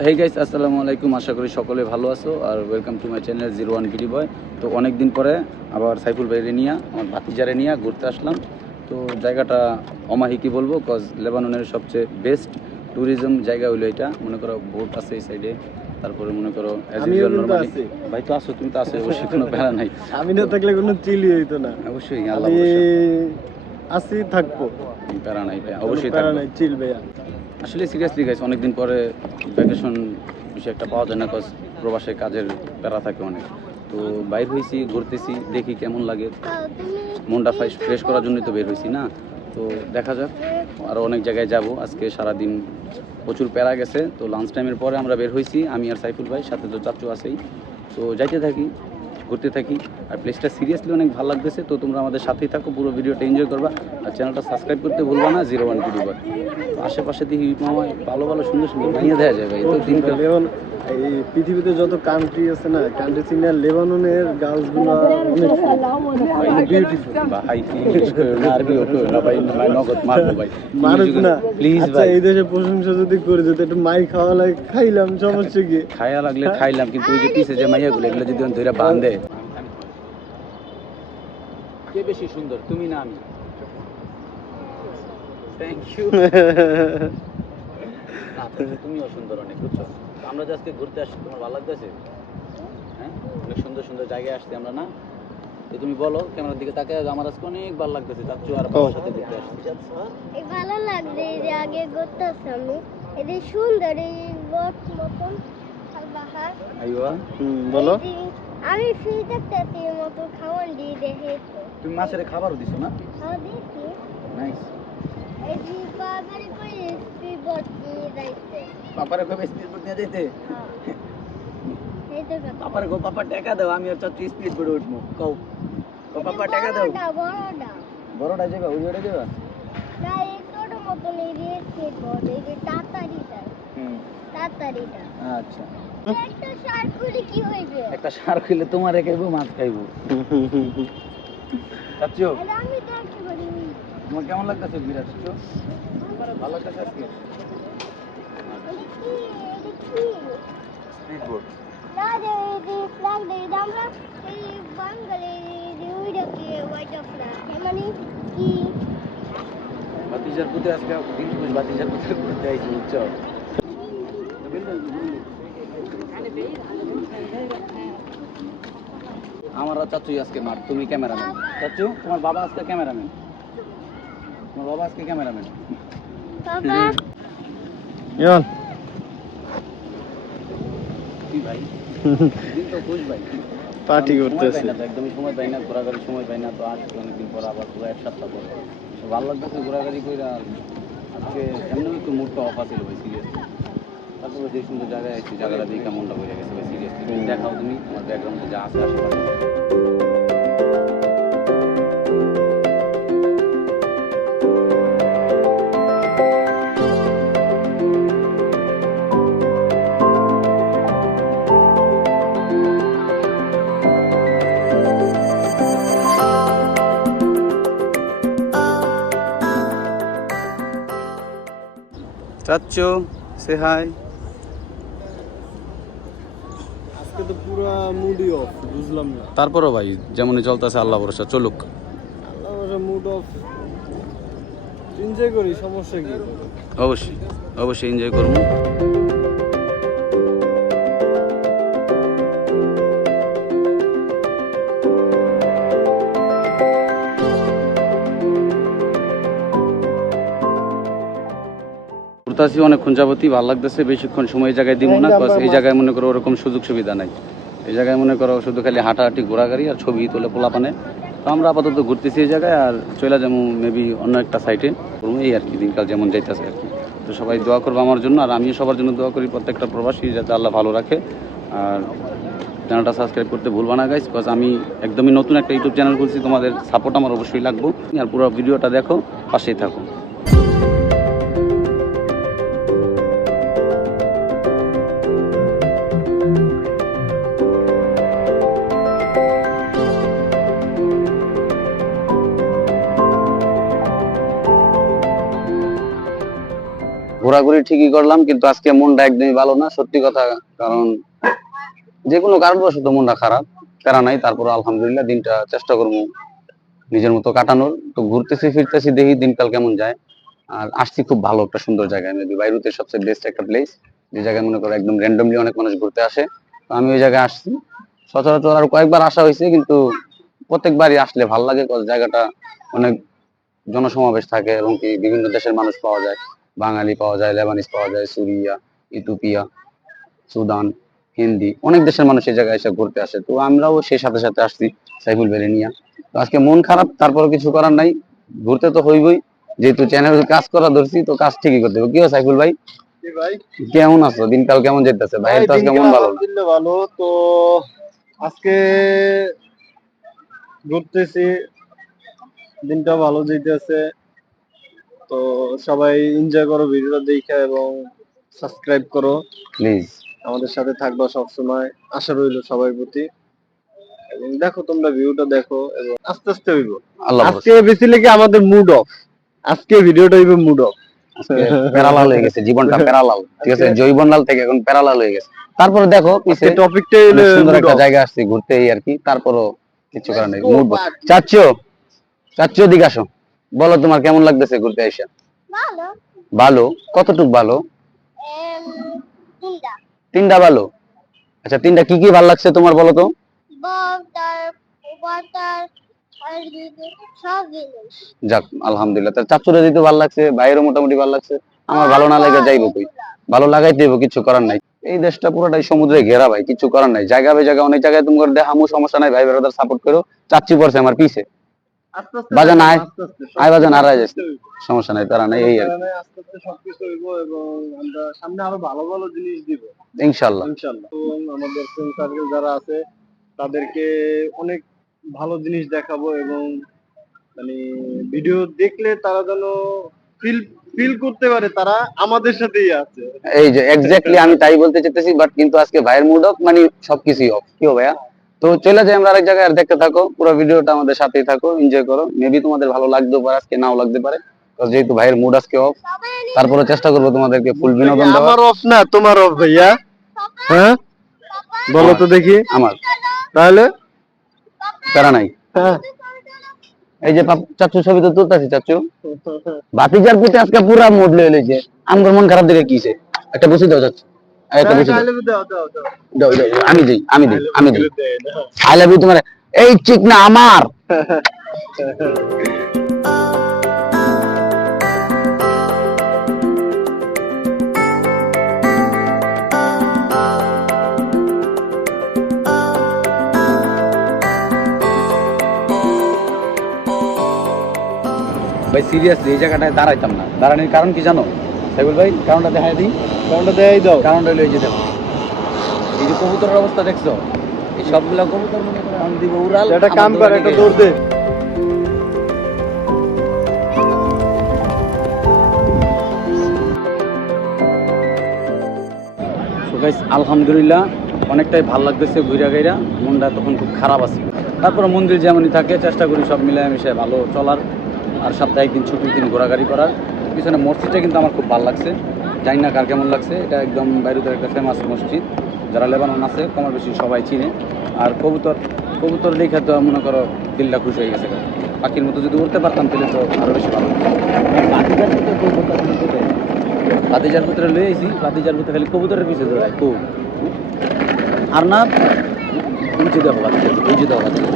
Hey guys, আসসালামু আলাইকুম। আশা করি সকলে ভালো আছো আর welcome to my channel 01 BD boy. তো অনেক দিন পরে আবার সাইফুল ভাইরে নিয়ে আমার ভাতিজারে নিয়ে ঘুরতে আসলাম। তো জায়গাটা অমাহি কি বলবো, কজ লেবাননের সবচেয়ে বেস্ট ট্যুরিজম জায়গা হলো এটা। মনে করো বোট আছে এই সাইডে, তারপরে মনে করো নরমালি ভাই তো আসো, তুমি তো আসো অবশ্যই, কোনো প্যারা নাই। আমি না থাকলে কোনো চিলই হইতো না। অবশ্যই আল্লাহ আমি ভরসা, আসি থাকবো, প্যারা নাই ভাই, অবশ্যই প্যারা থাকবো। নাই, চিল ভাইয়া। আসলে সিরিয়াসলি গাইস, অনেকদিন পরে ভ্যাকেশন বিষয় একটা পাওয়া যায় না, কজ প্রবাসে কাজের প্যারা থাকে অনেক। তো বাইর হয়েছি, ঘুরতেছি, দেখি কেমন লাগে। মনটা ফ্রেশ করার জন্যই তো বের হয়েছি না। তো দেখা যাক, আরও অনেক জায়গায় যাব। আজকে সারাদিন প্রচুর প্যারা গেছে। তো লাঞ্চ টাইমের পরে আমরা বের হয়েছি, আমি আর সাইফুল ভাই, সাথে তো চাচু আছেই। তো যাইতে থাকি, ঘুরতে থাকি। আর প্লেসটা সিরিয়াসলি অনেক ভালো লাগতেছে। তো তোমরা আমাদের সাথেই থাকো, পুরো ভিডিওটা এনজয় করবা। আর চ্যানেলটা সাবস্ক্রাইব করতে ভুলবা না, 01 বিডি বয়। তো আশেপাশে দেখি মামা ভালো ভালো সুন্দর সুন্দর মাইয়া দেওয়া যায় ভাই। তো দিনকাল এই পৃথিবীতে যত কান্ট্রি আছে না, কান্ট্রি চিনে লেবাননের গার্লস গুলো অনেক বিউটিফুল। ভাই ইংলিশ কইও না, আরবিও কইও না ভাই, নগদ মারবো ভাই, মানুষ না প্লিজ আচ্ছা, ভাই। এই দেশে প্রশংসা যদি করে যেত, একটু মাই খাওয়া লাগে, খাইলাম, সমস্যা কি? খায়া লাগলে খাইলাম, কিন্তু ওই যে পিছে যে মাইয়াগুলো, এগুলো যদি ধরে বাঁধে। কে বেশি সুন্দর, তুমি না আমি? Thank you. তুমিও সুন্দর অনেক, বুঝছো? আমরা যে আজকে ঘুরতে আসছি, তোমার ভালো লাগতেছে? হ্যাঁ, অনেক সুন্দর সুন্দর জায়গায় আসছি আমরা না? তো তুমি বলো, ক্যামেরার দিকে তাকায়, আমার আজকে অনেক ভালো লাগতেছে। চাচ্চু আর বাবার সাথে ঘুরতে আসছি। এই ভালো লাগছে এই যে আগে ঘুরতেছি আমি, এই যে সুন্দর এই রোড মতন বাহার। আইবা, বলো। এই যে আমি ফ্রি থাকতেছি এর মতো খাওয়ান দিয়ে দেখে তো তুমি মাছের খাবারও দিছো না? খাওয়া দিয়েছি। নাইস। এই যে বাবারে করে স্পিড বোট নিয়ে যাইছে। পাপারে কবে স্পিড বোট নিয়ে যেতে? হ্যাঁ, এই তো কথা। পাপারে গো, পাপা টাকা দাও, আমি আর চাচ্চু স্পিড বোটে উঠবো। কও ও পাপা টাকা দাও। বড়টা বড়টা যাবে, ওই ওটা যাবে। না, এই ছোট মতন এই যে স্পিড বোট, এই যে তাড়াতাড়িটা তাড়াতাড়িটা। আচ্ছা, একটা শার্ট খুলে কি হয়েছে? একটা সার খেলে তোমারে খাইবো, মাছ খাইবো। চাচ্চু, এটা আমি দেখতে পারি। তোমার কেমন লাগতেছে বিরাট? চাচ্চু ভালো লাগতেছে আজকে এটা কি? এটা কি? Speed boat. না রে, এই ফ্ল্যাগ দিয়ে আমরা এই বাঙালি ওইটাকে হোয়াইট ফ্ল্যাগ মানে কি? ভাতিজার পুতে আজকে দিন খুশ, ভাতিজার পুতে ঘুরতে আইছি, বুঝছো? আমার আর চাচুই আজকে মার, তুমি ক্যামেরাম্যান। চাচু, তোমার বাবা আজকে ক্যামেরাম্যান। তোমার বাবা আজকে ক্যামেরাম্যান। বাবা ইয়ান কি ভাই, দিন তো খুশ ভাই। পার্টি সময় করতেছে। পাই না তো, একদমই সময় পাই না, ঘোরাঘুরির সময় পাই না। তো আজকে অনেকদিন পর আবার পুরো এক সপ্তাহ পর তো ভালো লাগতেছে ঘোরাঘুরি করে। আর আজকে এমনিও একটু মুডটা অফ আছিল ভাই, সিরিয়াসলি। তারপরে যে সুন্দর জায়গায় আছি, জায়গাটা দিয়ে মনটা ভরে গেছে ভাই, সিরিয়াসলি। দেখাও তুমি আমার ব্যাকগ্রাউন্ডে যা আছে আশেপাশে। চাচ্চু, সে হাই। আজকে তো পুরো মুডই অফ, বুঝলাম না। তারপরও ভাই যেমনই চলতেছে, আল্লাহ ভরসা চলুক। আল্লাহ মুড অফ, এনজয় করি, সমস্যা কি? অবশ্যই অবশ্যই এনজয় করবো। ঘুরতেছি অনেকক্ষণ যাবতই, ভালো লাগতেছে। বেশিক্ষণ সময় এই জায়গায় দিব না, কজ এই জায়গায় মনে করো ওরকম সুযোগ সুবিধা নাই। এই জায়গায় মনে করো শুধু খালি হাঁটাহাঁটি, ঘোরাঘুরি আর ছবি তোলে পোলাপানে। তো আমরা আপাতত ঘুরতেছি এই জায়গায়, আর চলে যাবো মেবি অন্য একটা সাইটে করবো, এই আর কি। দিনকাল যেমন যাইতেছে আর কি। তো সবাই দোয়া করবো আমার জন্য, আর আমিও সবার জন্য দোয়া করি, প্রত্যেকটা প্রবাসী যাতে আল্লাহ ভালো রাখে। আর চ্যানেলটা সাবস্ক্রাইব করতে ভুলবা না গাইস, কজ আমি একদমই নতুন একটা ইউটিউব চ্যানেল করছি, তোমাদের সাপোর্ট আমার অবশ্যই লাগবে। আর পুরো ভিডিওটা দেখো, পাশেই থাকো। ঘোরাঘুরি ঠিকই করলাম, কিন্তু আজকে মনটা একদমই ভালো না, সত্যি কথা। কারণ যে কোনো কারণবশত মনটা খারাপ, প্যারা নাই। তারপর আলহামদুলিল্লাহ দিনটা চেষ্টা করবো নিজের মতো কাটানোর। তো ঘুরতেছি ফিরতেছি, দেখি দিনকাল কেমন যায়। আর আসছি খুব ভালো একটা সুন্দর জায়গায়, মেবি বাইরুতের সবচেয়ে বেস্ট একটা প্লেস, যে জায়গায় মনে করো একদম র্যান্ডমলি অনেক মানুষ ঘুরতে আসে। তো আমি ওই জায়গায় আসছি। সচরাচর আর কয়েকবার আসা হয়েছে, কিন্তু প্রত্যেকবারই আসলে ভালো লাগে, কারণ জায়গাটা অনেক জনসমাবেশ থাকে এবং কি বিভিন্ন দেশের মানুষ পাওয়া যায়। বাঙালি পাওয়া যায়, লেবানিজ পাওয়া যায়, সুরিয়া, ইথিওপিয়া, সুদান, হিন্দি, অনেক দেশের মানুষ এই জায়গায় এসে ঘুরতে আসে। তো আমরাও সেই সাথে সাথে আসছি সাইফুল ভ্যালি নিয়ে। তো আজকে মন খারাপ, তারপর কিছু করার নাই, ঘুরতে তো হইবই, যেহেতু চ্যানেল কাজ করা ধরছি, তো কাজ ঠিকই করতে হবে। কি হয় সাইফুল ভাই, জি ভাই। কেমন আছো? দিনকাল কেমন যেতেছে? ভাইয়ের ভাই তো আজকে দিনকাল মন ভালো না। আলহামদুলিল্লাহ ভালো। তো আজকে ঘুরতেছি, দিনটা ভালো যেতেছে। তো সবাই এনজয় করো ভিডিওটা দেখে এবং সাবস্ক্রাইব করো, প্লিজ। আমাদের সাথে থাকবা সব সময়, আশা রইলো সবার প্রতি। এবং দেখো, তোমরা ভিউটা দেখো এবং আস্তে আস্তে হইব। আল্লাহ আজকে ভরসা। বেসিক্যালি আমাদের মুড অফ, আজকে ভিডিওটা হইবে মুড অফ। আজকে প্যারালাল হয়ে গেছে জীবনটা, প্যারালাল, ঠিক আছে, জৈবনলাল থেকে এখন প্যারালাল হয়ে গেছে। তারপরে দেখো পিছে টপিকটাই হলো অনেক সুন্দর মুড একটা অফ। জায়গা আসছি ঘুরতে, এই আর কি। তারপরও কিছু করার নেই, মুড। চাচ্ছো, চাচ্ছো দিকে আসো, বলো তোমার কেমন লাগতেছে ঘুরতে আইসা? ভালো। ভালো? কতটুক ভালো? তিনটা। তিনটা ভালো? আচ্ছা, তিনটা কি কি ভালো লাগছে তোমার বলো তো? বর্তার ওয়াটার আর সব জিনিস। যাক আলহামদুলিল্লাহ, তার চাচ্চুরে দিতে ভালো লাগছে, বাইরেও মোটামুটি ভালো লাগছে। আমার ভালো না লাগে যাইবো কই, ভালো লাগাইতে হইব, কিছু করার নাই। এই দেশটা পুরোটাই সমুদ্রে ঘেরা ভাই, কিছু করার নাই। জায়গা বে জায়গা অনেক জায়গায় তুমি দেখামু, সমস্যা নাই, ভাই বেড়াদার সাপোর্ট করো। চাচ্চি পড়ছে আমার পিছে, আস্তে আস্তে বাজান আয়, আস্তে আস্তে আয় বাজান, আর আস্তে আয় যাস, আস্তে হইব। সমস্যা নাই, তারা নাই, এই আর কি। আস্তে আস্তে সবকিছু হইব এবং আমরা সামনে আরো ভালো ভালো জিনিস দিব ইনশাল্লাহ। ইনশাল্লাহ। এবং আমাদের ফ্রেন্ড সার্কেল যারা আছে তাদেরকে অনেক ভালো জিনিস দেখাবো এবং মানে ভিডিও দেখলে তারা যেন ফিল ফিল করতে পারে তারা আমাদের সাথেই আছে। এই যে এক্স্যাক্টলি আমি তাই বলতে চাইতেছি, বাট কিন্তু আজকে ভাইয়ের মুড অফ, মানে সবকিছুই অফ। কি ভাইয়া? তো চলে যাই আমরা আরেক জায়গায়, আর দেখতে থাকো পুরো ভিডিওটা, আমাদের সাথেই থাকো, এনজয় করো। মেবি তোমাদের ভালো লাগতেও পারে, আজকে নাও লাগতে পারে, তো যেহেতু ভাইয়ের মুড আজকে অফ, তারপরে চেষ্টা করবো তোমাদেরকে ফুল বিনোদন দেওয়ার। আমার অফ না, তোমার অফ ভাইয়া। হ্যাঁ, বলো তো দেখি। আমার তাহলে প্যারা নাই। হ্যাঁ, এই যে চাচু ছবি তো তুলতেছি, চাচু বাতিজার প্রতি আজকে পুরা মুড লয়ে লইছে। আমার মন খারাপ দেখে কিছে, একটা বুঝি দাও চাচু, একটা বুঝি দাও। দাও দাও দাও। দাও দাও, আমি দিই, আমি দিই, আমি দিই। আই লাভ ইউ তোমার, এই চিক না আমার। ভাই সিরিয়াসলি এই জায়গাটায় দাঁড়াইতাম না, দাঁড়ানোর কারণ কি জানো সাইবুল ভাই? কারণটা দেখাই দিই। কারণটা দেয়াই দাও। কারণটা হলো এই যে দেখো, এই যে কবুতরের অবস্থা দেখছো, এই সবগুলা কবুতর মনে করে আমি দিব উড়াল। একটা কাম কর, একটা দৌড় দে। গাইস আলহামদুলিল্লাহ অনেকটাই ভালো লাগতেছে ঘুরা গাইরা, মনটা তখন খুব খারাপ আছে। তারপরে মন্দির যেমনই থাকে চেষ্টা করি সব মিলায় মিশে ভালো চলার, আর সপ্তাহে একদিন ছুটির দিন ঘোরাঘুরি করার। পিছনে মসজিদটা কিন্তু আমার খুব ভালো লাগছে, জানি না কার কেমন লাগছে। এটা একদম বাইরুতের একটা ফেমাস মসজিদ, যারা লেবানন আছে কমার বেশি সবাই চিনে। আর কবুতর, কবুতর দেখে তো মনে করো দিলটা খুশি হয়ে গেছে। পাখির মতো যদি উঠতে পারতাম তাহলে তো আরও বেশি ভালো হতো। বাতিজার পুত্রে লয়ে আইছি, বাতিজার পুত্রে খালি কবুতরের পিছিয়ে দৌড়ায় খুব। আর না উঁচু দেখো বাতিজার, উঁচু দেখো বাতিজার,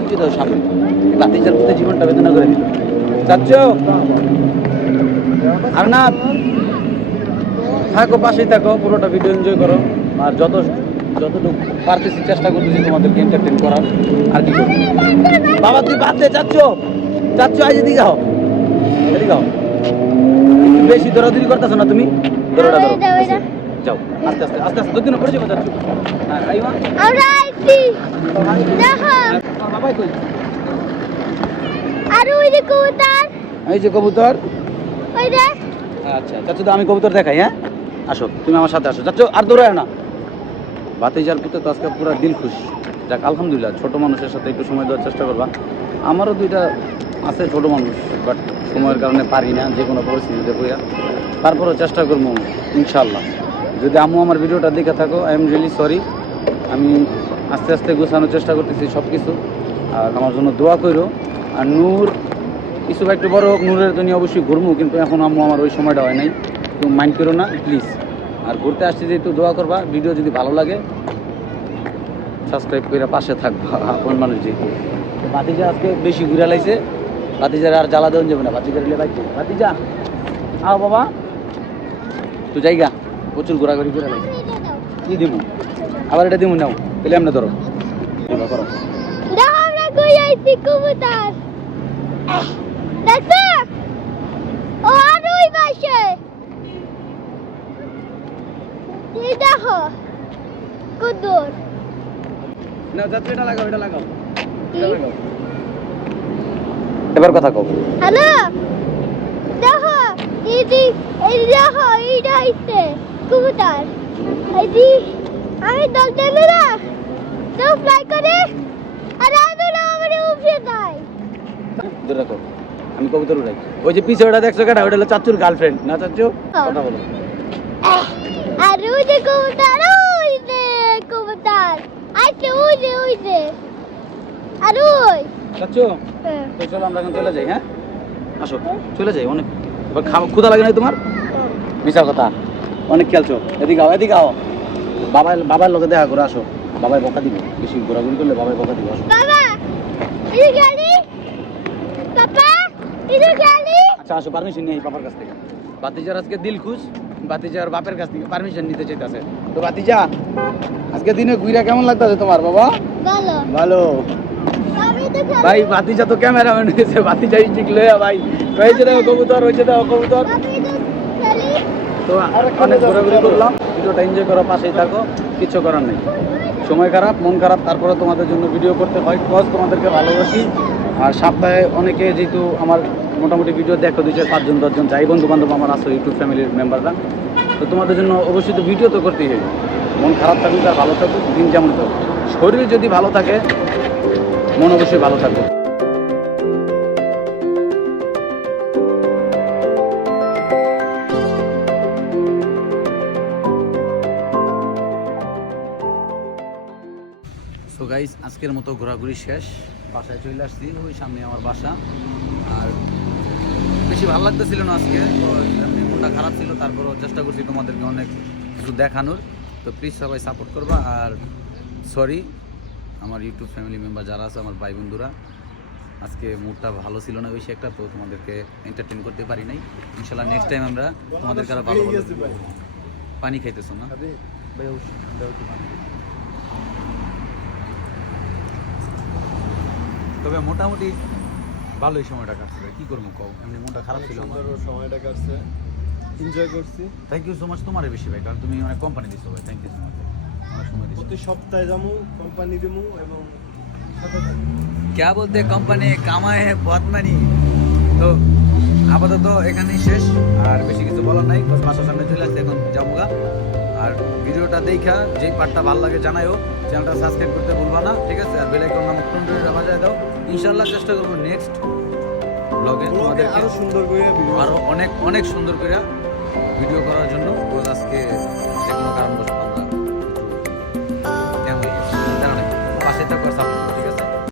উঁচু দেখো সামনে। বাতিজার পুত্রে জীবনটা বেদনা করে দিল। চাচ্ছ আর না, থাকো পাশেই থাকো, পুরোটা ভিডিও এনজয় করো। আর যতটুকু পারতেছি চেষ্টা করতেছি তোমাদেরকে এন্টারটেন করার, আর কি করবো। বাবা তুই বাদ দে, চাচ্ছ চাচ্ছ আজ এদিকে হও, এদিকে হও। বেশি দৌড়াদৌড়ি করতেছো না তুমি, দৌড়াটা ধরো, যাও আস্তে আস্তে আস্তে আস্তে, দুদিন পড়ে যাবো চাচ্ছ। হ্যাঁ আইমা আমরা আইছি দেখো, বাবাই কই? আর ওই যে কবুতর, এই যে কবুতর। ওই যে আচ্ছা চাচ্ছ, তো আমি কবুতর দেখাই। হ্যাঁ আসো, তুমি আমার সাথে আসো চাচ্ছ, আর দৌড়ায় না। ভাতিজার পুত্র তো আজকে পুরো দিল খুশি। যাক আলহামদুলিল্লাহ, ছোট মানুষের সাথে একটু সময় দেওয়ার চেষ্টা করবা। আমারও দুইটা আছে ছোট মানুষ, বাট সময়ের কারণে পারি না, যে কোনো পরিস্থিতিতে বইয়া। তারপরেও চেষ্টা করবো ইনশাল্লাহ। যদি আম্মু আমার ভিডিওটা দেখে থাকো, আই এম রিয়েলি সরি। আমি আস্তে আস্তে গোছানোর চেষ্টা করতেছি সব কিছু, আর আমার জন্য দোয়া করো। আর নূর কিছু একটু বড় হোক, নূরের জন্য অবশ্যই ঘুরবো, কিন্তু এখন আম্মু আমার ওই সময়টা হয় নাই, তো মাইন্ড করো না প্লিজ। আর ঘুরতে আসছি যেহেতু দোয়া করবা, ভিডিও যদি ভালো লাগে সাবস্ক্রাইব করে পাশে থাকবা আপন মানুষ যেহেতু। তো ভাতিজা আজকে বেশি ঘুরে লাইছে, ভাতিজার আর জ্বালা দেওয়া যাবে না, ভাতিজা রিলে বাইছে। ভাতিজা আও বাবা, তো জায়গা প্রচুর ঘোরাঘুরি করে লাইছে। এটা দাও। কি দিব আবার, এটা দিব নাও, তাহলে আমরা ধরো এবার করো। দাও, আমরা কই আইছি কবুতর। দেখো, ও আর ওই পাশে। এই দেখো, কুদুর। না যাত্রী, এটা লাগাও, এটা লাগাও, এটা লাগাও। এবার কথা কও। হ্যালো, দেখো, এই দেখো, এইটা আইছে কবুতর। আমি দলতে না, তো ফ্লাই করে, আর আমি না আমার উপরে যাই। ধরে রাখো, আমি কবুতর উড়াই। ওই যে পিছে ওটা দেখছো কেটা, ওটা হলো চাচুর গার্লফ্রেন্ড না চাচু? কথা বলো। আর ওই যে কবুতর, ওই যে কবুতর আইছে, ওই যে আর ওই। চাচু তো চলো আমরা এখন চলে যাই। হ্যাঁ আসো, চলে যাই। অনেক এবার খাওয়া ক্ষুধা লাগে না তোমার? মিশা কথা, অনেক খেলছো। এদিকে আও, এদিকে আও। বাবার লোকে দেখা করে আসো, বাবাই বকা দিব। বেশি ঘোরাঘুরি করলে বাবাই বকা দিব। আসো। বাবা, এই গাড়ি, পাপা, এই গাড়ি। আচ্ছা আসো, পারমিশন নিয়ে বাবার কাছ থেকে। বাতিজার আজকে দিল খুশ, বাতিজার বাপের কাছ থেকে পারমিশন নিতে চাইতেছে। তো বাতিজা আজকে দিনে ঘুরা কেমন লাগতেছে তোমার বাবা? ভালো। ভালো। আমি তো ভাই বাতিজা তো ক্যামেরাম্যান হয়েছে, বাতিজা ঠিক লয়া ভাই হয়েছে। দেখো কবুতর হয়েছে, দেখো কবুতর। আমি তো খেলি। তো অনেক ঘোরাঘুরি করলাম, ভিডিওটা এনজয় করো, পাশেই থাকো, কিছু করার নেই। সময় খারাপ, মন খারাপ, তারপরে তোমাদের জন্য ভিডিও করতে হয়, কজ তোমাদেরকে ভালোবাসি। আর সপ্তাহে অনেকে যেহেতু আমার মোটামুটি ভিডিও দেখো 2-4 5 জন 10 জন যাই বন্ধু বান্ধব আমার আছে ইউটিউব ফ্যামিলির মেম্বাররা, তো তোমাদের জন্য অবশ্যই তো ভিডিও তো করতেই হবে। মন খারাপ থাকুক আর ভালো থাকুক, দিন যেমন থাকুক, শরীর যদি ভালো থাকে মন অবশ্যই ভালো থাকবে। সো গাইস, আজকের মতো ঘোরাঘুরি শেষ, বাসায় চলে আসছি। ওই সামনে আমার বাসা। আর বেশি ভালো লাগতেছিল না আজকে, তো এমনি মনটা খারাপ ছিল, তারপরও চেষ্টা করছি তোমাদেরকে অনেক কিছু দেখানোর। তো প্লিজ সবাই সাপোর্ট করবা। আর সরি আমার ইউটিউব ফ্যামিলি মেম্বার যারা আছে, আমার ভাই বন্ধুরা, আজকে মুডটা ভালো ছিল না বেশি একটা, তো তোমাদেরকে এন্টারটেইন করতে পারি নাই। ইনশাল্লাহ নেক্সট টাইম আমরা তোমাদেরকে আরো ভালো ভালো। পানি খাইতেছো না ভাই? অবশ্যই দাও একটু পানি। তবে মোটামুটি ভালোই সময়টা কাটছে। কি করবো কও, এমনি মনটা খারাপ ছিল আমার। সময়টা কাটছে, এনজয় করছি। থ্যাংক ইউ সো মাচ তোমার বেশি ভাই, কারণ তুমি অনেক কোম্পানি দিছো ভাই। থ্যাংক ইউ সো মাচ, অনেক সময় দিছো। প্রতি সপ্তাহে যাবো, কোম্পানি দিমু এবং সাথে থাকবো। क्या बोलते কোম্পানি কামায় বহুত মানি। তো আপাতত এখানেই শেষ, আর বেশি কিছু বলার নাই। বাস বাসার সামনে চলে আসছে, এখন যাবো। আর ভিডিওটা দেখা যেই পার্টটা ভালো লাগে জানাইও, চ্যানেলটা সাবস্ক্রাইব করতে ভুলবা না, ঠিক আছে? আর বেল আইকন নামক ঘন্টাটা বাজায় দাও। ইনশাআল্লাহ চেষ্টা করবো নেক্সট ব্লগে তোমাদেরকে আরো সুন্দর করে ভিডিও, আরো অনেক অনেক সুন্দর করে ভিডিও করার জন্য।